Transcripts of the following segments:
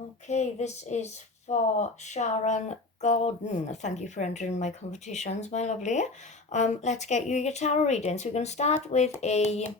Okay, this is for Sharon Gordon. Thank you for entering my competitions, my lovely. Let's get you your tarot reading. So we're going to start with a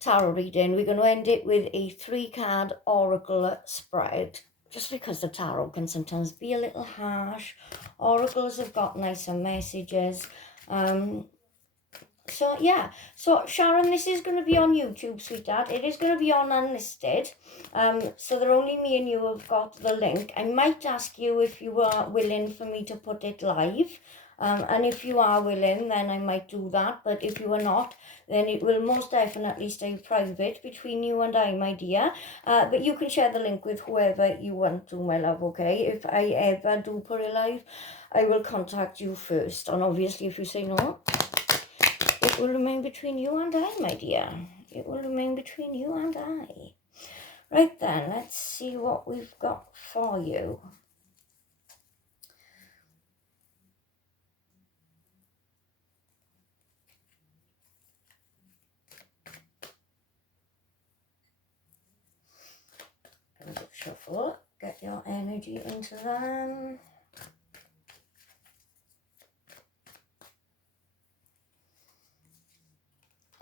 tarot reading. We're going to end it with a 3-card oracle spread. Just because the tarot can sometimes be a little harsh. Oracles have got nicer messages. So yeah, so Sharon, this is going to be on YouTube, sweetheart. It is going to be on unlisted. So there only me and you have got the link. I might ask you if you are willing for me to put it live. And if you are willing, then I might do that. But if you are not, then it will most definitely stay private between you and I, my dear. But you can share the link with whoever you want to, my love, okay? If I ever do put it live, I will contact you first. And obviously, if you say no, it will remain between you and I, my dear. It will remain between you and I. Right then, let's see what we've got for you. Shuffle, get your energy into them.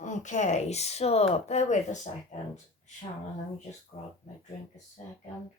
Okay, so bear with a second. Sharon, let me just grab my drink a second.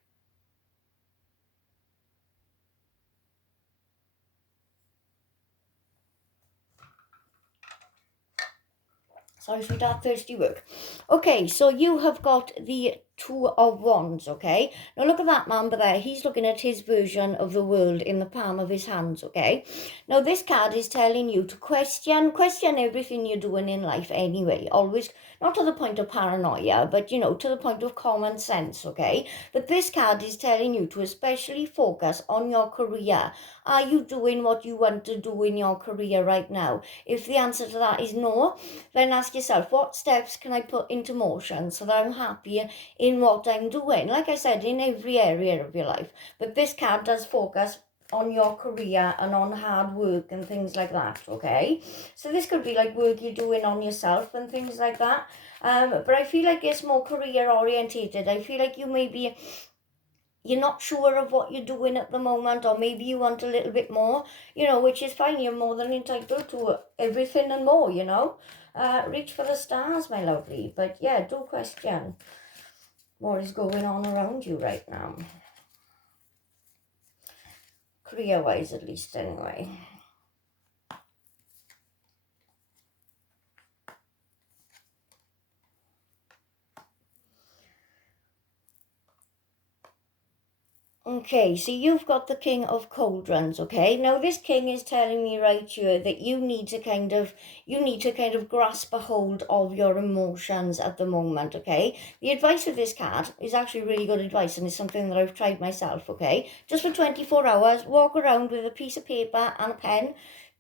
Sorry, sweetheart, thirsty work. Okay, so you have got the Two of Wands, okay? Now look at that man there. He's looking at his version of the world in the palm of his hands, okay? Now this card is telling you to question everything you're doing in life anyway. Always, not to the point of paranoia, but, you know, to the point of common sense, okay? But this card is telling you to especially focus on your career. Are you doing what you want to do in your career right now? If the answer to that is no, then ask yourself, what steps can I put into motion so that I'm happier in what I'm doing? Like I said, in every area of your life. But this card does focus on your career and on hard work and things like that, okay? So this could be like work you're doing on yourself and things like that. But I feel like it's more career orientated. I feel like you're not sure of what you're doing at the moment, or maybe you want a little bit more, you know, which is fine. You're more than entitled to everything and more, you know. Reach for the stars, my lovely. But yeah, do question what is going on around you right now. Career-wise, at least, anyway. Okay, so you've got the King of Cauldrons, okay? Now this king is telling me right here that you need to kind of grasp a hold of your emotions at the moment, okay? The advice of this card is actually really good advice, and it's something that I've tried myself, okay? Just for 24 hours, walk around with a piece of paper and a pen,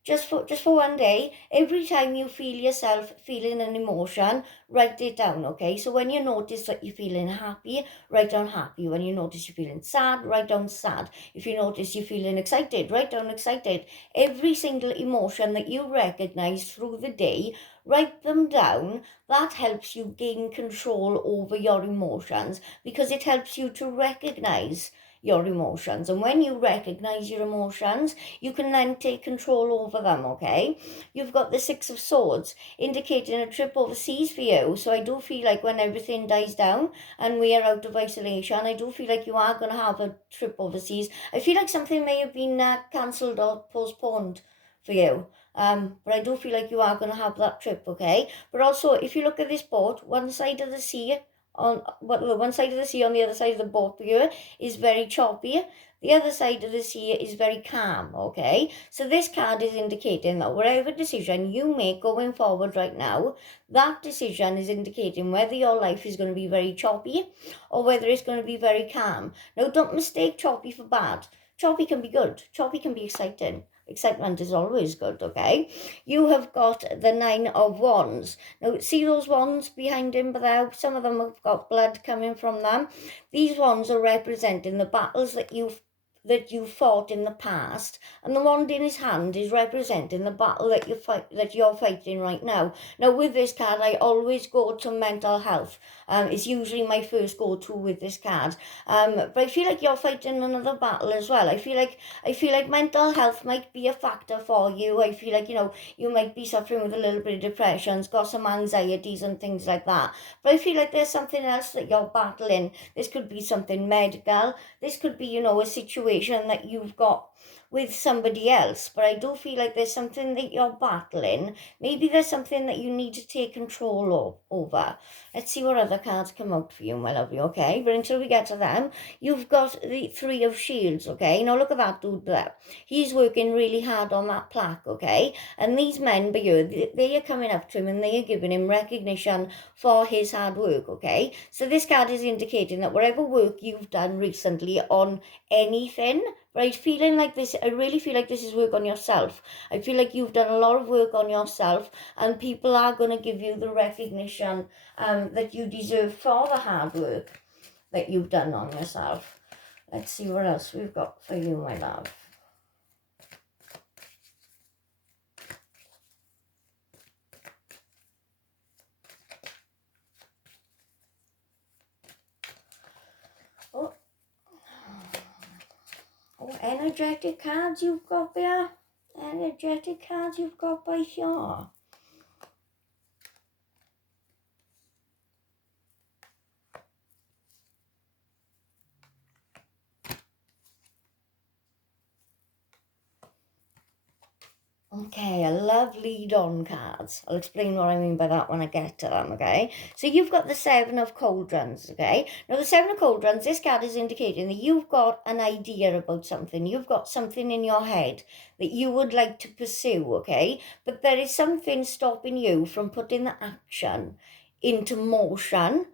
just for one day. Every time you feel yourself feeling an emotion, write it down, okay? So when you notice that you're feeling happy, write down happy. When you notice you're feeling sad, write down sad. If you notice you're feeling excited, write down excited. Every single emotion that you recognize through the day, write them down. That helps you gain control over your emotions, because it helps you to recognize your emotions. And when you recognize your emotions, you can then take control over them, okay? You've got the Six of Swords indicating a trip overseas for you. So I do feel like when everything dies down and we are out of isolation, I do feel like you are going to have a trip overseas. I feel like something may have been cancelled or postponed for you. But I do feel like you are going to have that trip, okay? But also, if you look at this boat, one side of the sea on one side of the sea, on the other side of the boat here is very choppy. The other side of the sea is very calm, okay? So this card is indicating that whatever decision you make going forward right now, that decision is indicating whether your life is going to be very choppy or whether it's going to be very calm. Now, don't mistake choppy for bad. Choppy can be good. Choppy can be exciting. Excitement is always good, okay? You have got the Nine of Wands. Now, see those wands behind him there? Some of them have got blood coming from them. These wands are representing the battles that you've that you fought in the past, and the wand in his hand is representing the battle that you're fighting right now. Now with this card, I always go to mental health. It's usually my first go-to with this card. But I feel like you're fighting another battle as well. I feel like mental health might be a factor for you. I feel like, you might be suffering with a little bit of depression, got some anxieties and things like that. But I feel like there's something else that you're battling. This could be something medical. This could be, a situation that you've got with somebody else. But I do feel like there's something that you're battling. Maybe there's something that you need to take control over. Let's see what other cards come out for you, my lovely, okay? But until we get to them, you've got the Three of Shields, okay? Now look at that dude there. He's working really hard on that plaque, okay? And these men by you, they are coming up to him and they are giving him recognition for his hard work, okay? So this card is indicating that whatever work you've done recently on anything, right, feeling like this, I really feel like this is work on yourself. I feel like you've done a lot of work on yourself, and people are going to give you the recognition that you deserve for the hard work that you've done on yourself. Let's see what else we've got for you, my love. Oh, energetic cards you've got there. Energetic cards you've got by here. Okay, I love lead-on cards. I'll explain what I mean by that when I get to them, okay? So you've got the Seven of Cauldrons, okay? Now, the Seven of Cauldrons, this card is indicating that you've got an idea about something. You've got something in your head that you would like to pursue, okay? But there is something stopping you from putting the action into motion,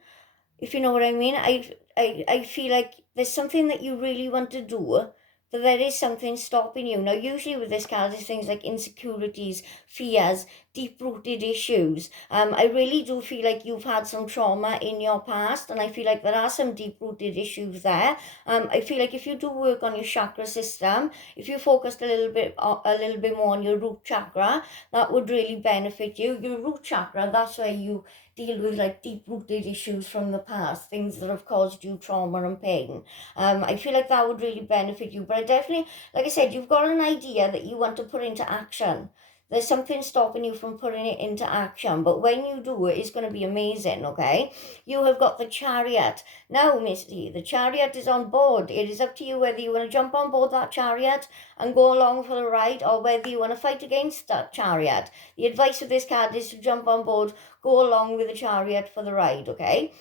if you know what I mean. I feel like there's something that you really want to do, but there is something stopping you. Now, usually with this card, it's things like insecurities, fears, deep-rooted issues. I really do feel like you've had some trauma in your past, and I feel like there are some deep-rooted issues there. I feel like if you do work on your chakra system, if you focused a little bit more on your root chakra, that would really benefit you. Your root chakra, that's where you deal with like deep-rooted issues from the past, things that have caused you trauma and pain. I feel like that would really benefit you. But I definitely, like I said, you've got an idea that you want to put into action. There's something stopping you from putting it into action, but when you do it, it's going to be amazing, okay? You have got the Chariot. Now, Misty, the Chariot is on board. It is up to you whether you want to jump on board that Chariot and go along for the ride, or whether you want to fight against that Chariot. The advice of this card is to jump on board, go along with the Chariot for the ride, okay?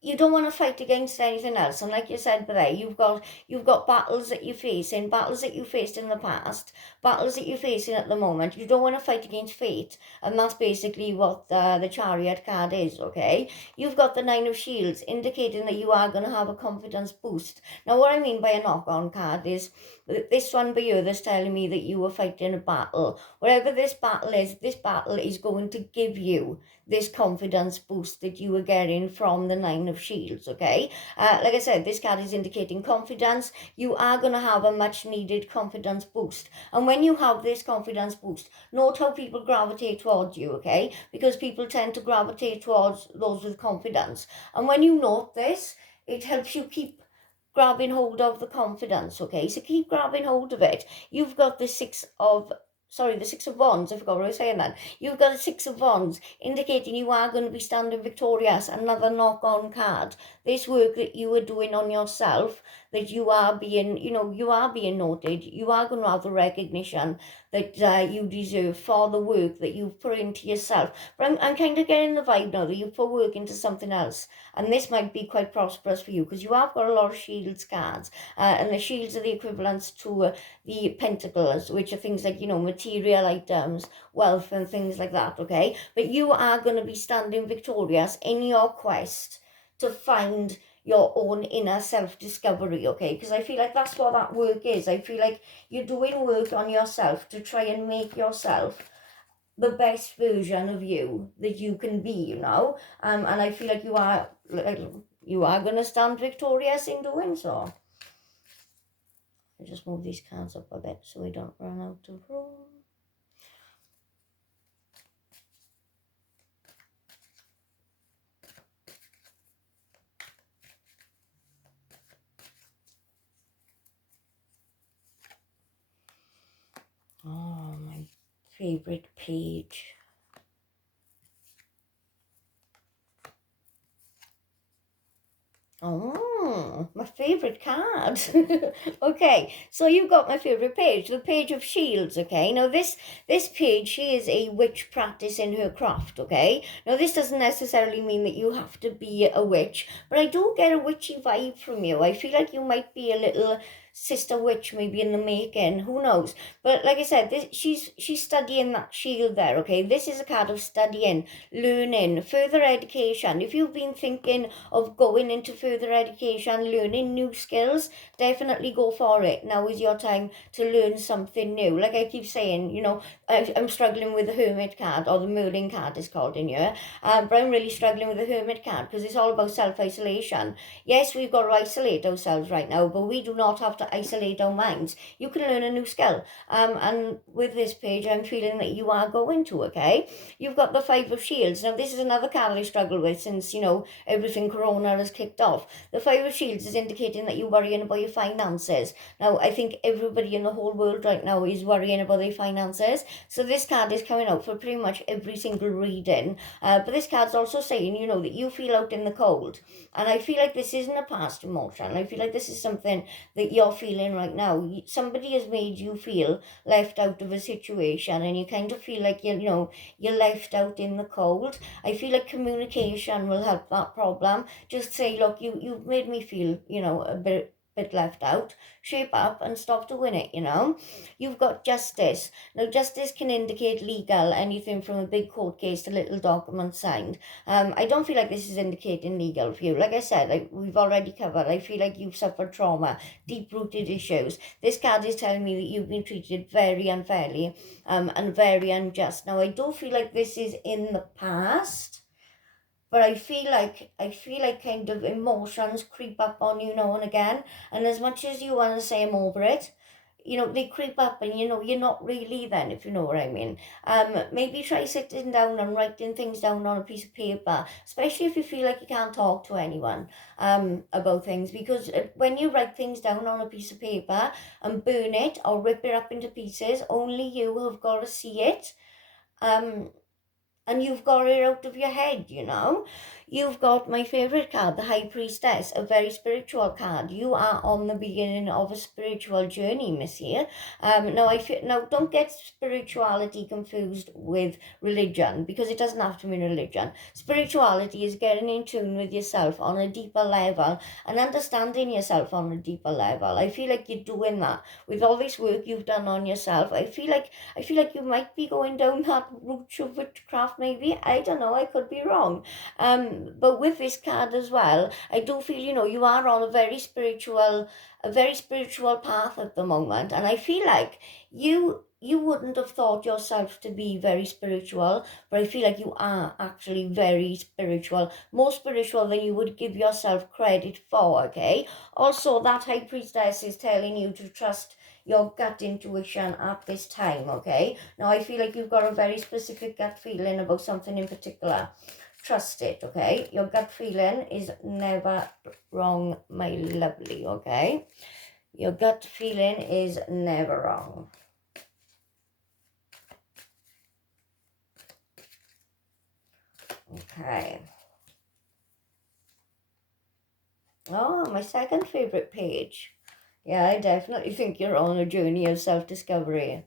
You don't want to fight against anything else. And like you said there, you've got battles that you're facing, battles that you faced in the past, battles that you're facing at the moment. You don't want to fight against fate. And that's basically what the Chariot card is, okay? You've got the Nine of Shields, indicating that you are going to have a confidence boost. Now, what I mean by a knock-on card is this one by you that's telling me that you were fighting a battle. Whatever this battle is going to give you this confidence boost that you were getting from the Nine of Shields, okay? Like I said, this card is indicating confidence. You are going to have a much needed confidence boost. And when you have this confidence boost, note how people gravitate towards you, okay? Because people tend to gravitate towards those with confidence. And when you note this, it helps you keep grabbing hold of the confidence, okay? So keep grabbing hold of it. You've got the Six of Wands, I forgot what I was saying then. You've got the Six of Wands, indicating you are going to be standing victorious. Another knock-on card. This work that you are doing on yourself, that you are being noted. You are going to have the recognition that you deserve for the work that you've put into yourself. But I'm kind of getting the vibe now that you've put work into something else. And this might be quite prosperous for you, because you have got a lot of shields cards. And the shields are the equivalents to the pentacles, which are things like, material items, wealth and things like that, okay? But you are going to be standing victorious in your quest to find your own inner self-discovery, okay? Because I feel like that's what that work is. I feel like you're doing work on yourself to try and make yourself the best version of you that you can be, and I feel like you are going to stand victorious in doing so. I'll just move these cards up a bit so we don't run out of room. Oh, my favorite page. Oh, my favorite card. Okay, so you've got my favorite page, the Page of Shields. Okay, now this page, she is a witch practicing her craft. Okay, now this doesn't necessarily mean that you have to be a witch, but I do get a witchy vibe from you. I feel like you might be a little sister witch, maybe in the making. Who knows? But like I said, she's studying that shield there. Okay, this is a card of studying, learning, further education. If you've been thinking of going into further education, learning new skills, definitely go for it. Now is your time to learn something new. Like I keep saying, you know, I'm struggling with the Hermit card, or the Merlin card is called in here, but I'm really struggling with the Hermit card because it's all about self-isolation. Yes, we've got to isolate ourselves right now, but we do not have to isolate our minds. You can learn a new skill, and with this page, I'm feeling that you are going to. Okay, you've got the Five of Shields. Now this is another card I struggle with since, you know, everything Corona has kicked off. The Five of Shields is indicating that you're worrying about your finances. Now, I think everybody in the whole world right now is worrying about their finances. So this card is coming out for pretty much every single reading. But this card's also saying, you know, that you feel out in the cold. And I feel like this isn't a past emotion. I feel like this is something that you're feeling right now. Somebody has made you feel left out of a situation, and you kind of feel like, you know, you're left out in the cold. I feel like communication will help that problem. Just say, look, you've made me feel, you know, a bit left out. Shape up and stop doing it, you know. You've got Justice. Now, justice can indicate legal, anything from a big court case to little document signed. I don't feel like this is indicating legal for you. Like I said, we've already covered, I feel like you've suffered trauma, deep-rooted issues. This card is telling me that you've been treated very unfairly, and very unjust. Now, I do feel like this is in the past, but I feel like kind of emotions creep up on you now and again. And as much as you want to say I'm over it, you know, they creep up, and you know, you're not really then, if you know what I mean. Maybe try sitting down and writing things down on a piece of paper, especially if you feel like you can't talk to anyone about things, because when you write things down on a piece of paper and burn it or rip it up into pieces, only you have got to see it. And you've got it out of your head, you know. You've got my favorite card, the High Priestess, a very spiritual card. You are on the beginning of a spiritual journey, Miss here. Now don't get spirituality confused with religion, because it doesn't have to mean religion. Spirituality is getting in tune with yourself on a deeper level and understanding yourself on a deeper level. I feel like you're doing that with all this work you've done on yourself. I feel like you might be going down that route of witchcraft, maybe. I don't know, I could be wrong. But with this card as well, I do feel, you know, you are on a very spiritual path at the moment. And I feel like you wouldn't have thought yourself to be very spiritual, but I feel like you are actually very spiritual, more spiritual than you would give yourself credit for. Okay, also that High Priestess is telling you to trust your gut intuition at this time. Okay, now I feel like you've got a very specific gut feeling about something in particular. Trust it. Okay, your gut feeling is never wrong, my lovely. Okay, your gut feeling is never wrong. Okay. Oh, my second favorite page. Yeah, I definitely think you're on a journey of self-discovery.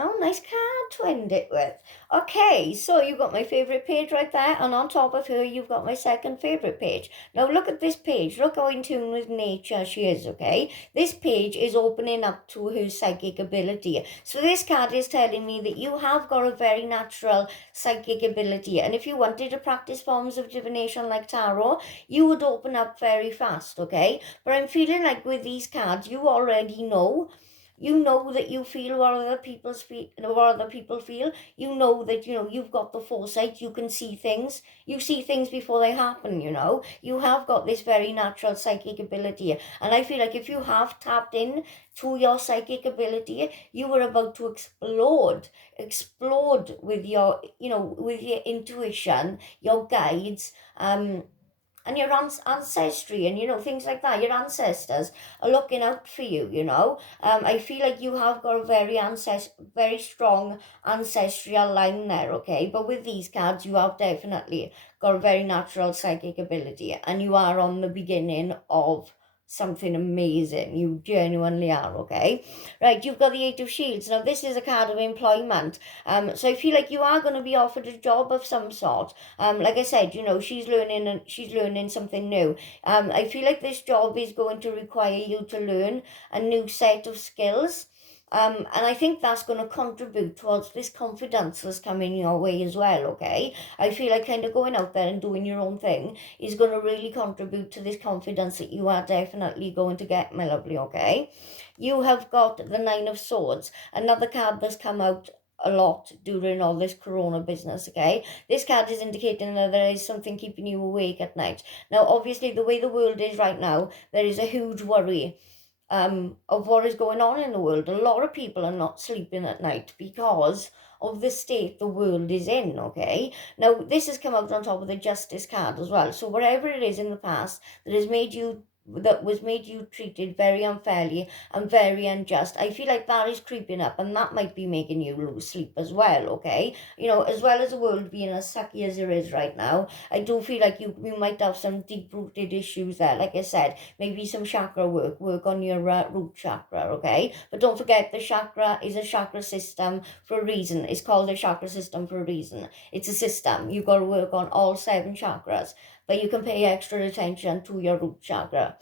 Oh, nice card to end it with. Okay, so you've got my favourite page right there, and on top of her, you've got my second favourite page. Now, look at this page. Look how in tune with nature she is, okay? This page is opening up to her psychic ability. So this card is telling me that you have got a very natural psychic ability, and if you wanted to practice forms of divination like tarot, you would open up very fast, okay? But I'm feeling like with these cards, you already know You know that you feel what other people feel. You know that, you've got the foresight. You can see things. You see things before they happen, You have got this very natural psychic ability. And I feel like if you have tapped in to your psychic ability, you were about to explode with your, with your intuition, your guides, and your ancestry, and things like that. Your ancestors are looking out for you. I feel like you have got a very strong ancestral line there, okay? But with these cards, you have definitely got a very natural psychic ability, and you are on the beginning of something amazing. You genuinely are, okay? Right, you've got the Eight of Shields. Now this is a card of employment. So I feel like you are going to be offered a job of some sort. Like I said, she's learning something new. I feel like this job is going to require you to learn a new set of skills. And I think that's going to contribute towards this confidence that's coming your way as well, okay? I feel like kind of going out there and doing your own thing is going to really contribute to this confidence that you are definitely going to get, my lovely, okay? You have got the Nine of Swords, another card that's come out a lot during all this corona business, okay? This card is indicating that there is something keeping you awake at night. Now, obviously, the way the world is right now, there is a huge worry of what is going on in the world. A lot of people are not sleeping at night because of the state the world is in, okay? Now, this has come out on top of the Justice card as well. So whatever it is in the past that was made you treated very unfairly and very unjust, I feel like that is creeping up, and that might be making you lose sleep as well, okay? As well as the world being as sucky as it is right now, I do feel like you might have some deep-rooted issues there. Like I said, maybe some chakra work on your root chakra, okay? But don't forget, the chakra is a chakra system for a reason. It's called a chakra system for a reason. It's a system. You've got to work on all 7 chakras, but you can pay extra attention to your root chakra.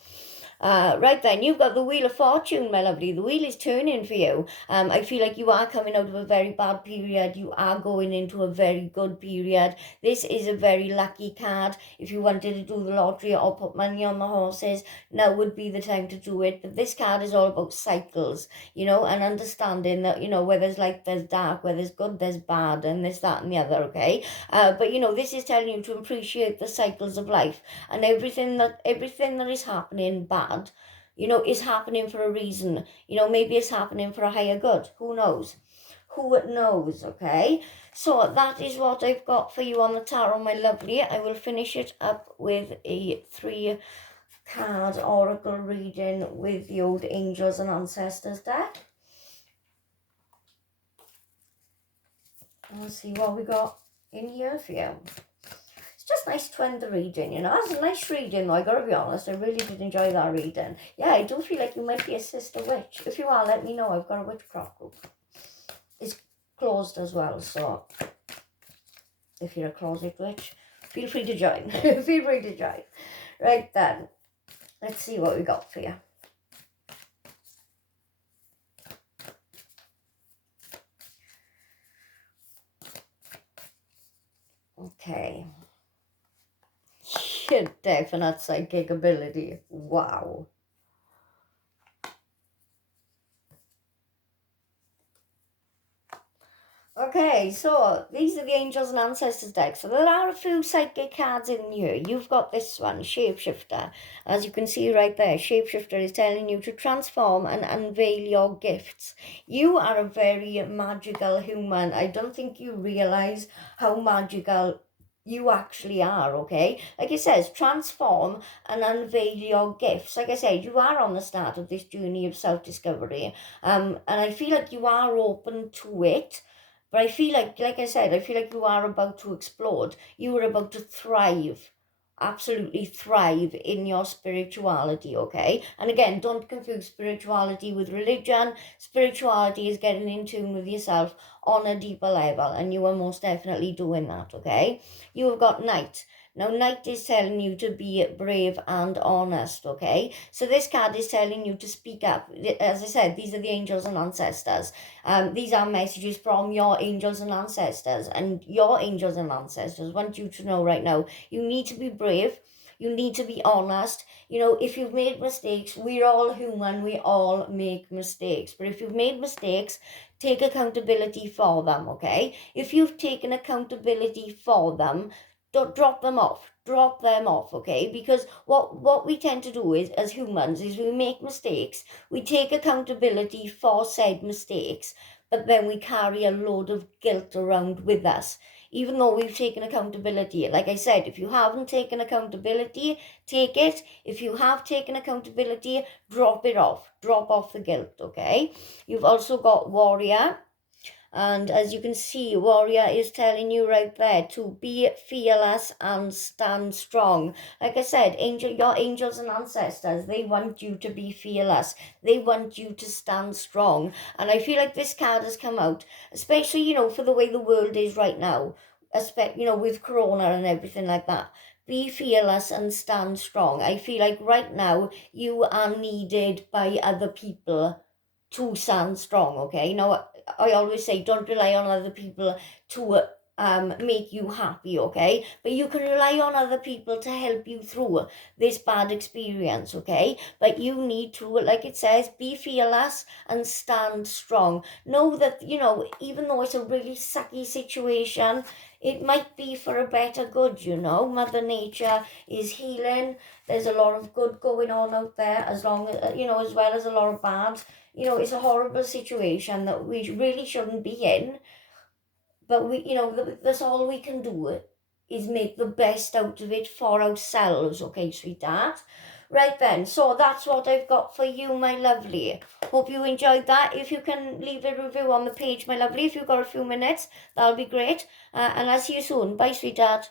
Right then, you've got the Wheel of Fortune, my lovely. The wheel is turning for you. I feel like you are coming out of a very bad period. You are going into a very good period. This is a very lucky card. If you wanted to do the lottery or put money on the horses, now would be the time to do it. But this card is all about cycles, and understanding that, where there's light, there's dark, where there's good, there's bad, and this, that, and the other, okay? But, this is telling you to appreciate the cycles of life, and everything that is happening bad, is happening for a reason. Maybe it's happening for a higher good. Who knows? Who knows, okay? So that is what I've got for you on the tarot, my lovely. I will finish it up with a 3-card oracle reading with the Old Angels and Ancestors deck. Let's see what we got in here for you. Just nice to end the reading, That's a nice reading, though, I gotta be honest. I really did enjoy that reading. Yeah, I do feel like you might be a sister witch. If you are, let me know. I've got a witchcraft group. It's closed as well, so if you're a closet witch, feel free to join. Feel free to join. Right then, let's see what we got for you. Okay. Definite psychic ability. Wow. Okay, so these are the Angels and Ancestors deck. So there are a few psychic cards in here. You've got this one, Shapeshifter. As you can see right there, Shapeshifter is telling you to transform and unveil your gifts. You are a very magical human. I don't think you realize how magical you actually are, okay? Like it says, transform and unveil your gifts. Like I said, you are on the start of this journey of self-discovery. And I feel like you are open to it. But I feel like I said, I feel like you are about to explode. You are about to thrive. Absolutely thrive in your spirituality, okay? And again, don't confuse spirituality with religion. Spirituality is getting in tune with yourself on a deeper level, and you are most definitely doing that, okay? You have got Knight. Now, Knight is telling you to be brave and honest, okay? So this card is telling you to speak up. As I said, these are the Angels and Ancestors. These are messages from your Angels and Ancestors. And your Angels and Ancestors want you to know right now, you need to be brave. You need to be honest. You know, if you've made mistakes, we're all human, we all make mistakes. But if you've made mistakes, take accountability for them, okay? If you've taken accountability for them, don't drop them off. Drop them off, okay? Because what we tend to do is, as humans, is we make mistakes. We take accountability for said mistakes, but then we carry a load of guilt around with us, even though we've taken accountability. Like I said, if you haven't taken accountability, take it. If you have taken accountability, drop it off. Drop off the guilt, okay? You've also got warrior. And as you can see, warrior is telling you right there to be fearless and stand strong. Like I said, your angels and ancestors, they want you to be fearless. They want you to stand strong. And I feel like this card has come out, especially, you know, for the way the world is right now, especially, you know, with Corona and everything like that. Be fearless and stand strong. I feel like right now you are needed by other people to stand strong, okay? Now, I always say don't rely on other people to make you happy, okay? But you can rely on other people to help you through this bad experience, okay? But you need to, like it says, be fearless and stand strong. Know that, you know, even though it's a really sucky situation, it might be for a better good, you know? Mother Nature is healing. There's a lot of good going on out there, as long as, you know, as well as a lot of bad. You know, it's a horrible situation that we really shouldn't be in, but we, you know, that's all we can do is make the best out of it for ourselves, okay, sweetheart? Right then, so that's what I've got for you, my lovely. Hope you enjoyed that. If you can leave a review on the page, my lovely, if you've got a few minutes, that'll be great. And I'll see you soon. Bye, sweetheart.